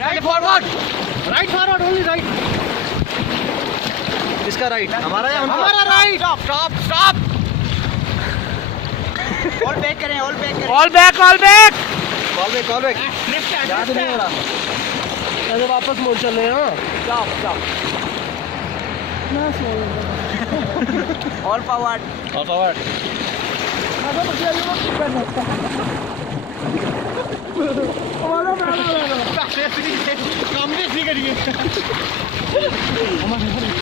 Right forward, right forward, only right. किसका राइट, हमारा या उनका? हमारा right. Stop stop stop. All back करें, ऑल बैक करें। All back, all back. Call back, call back. याद नहीं हो रहा। ऐसे वापस मोड़ चल रहे हैं। हाँ stop stop. All forward. All forward. काम भी करिए।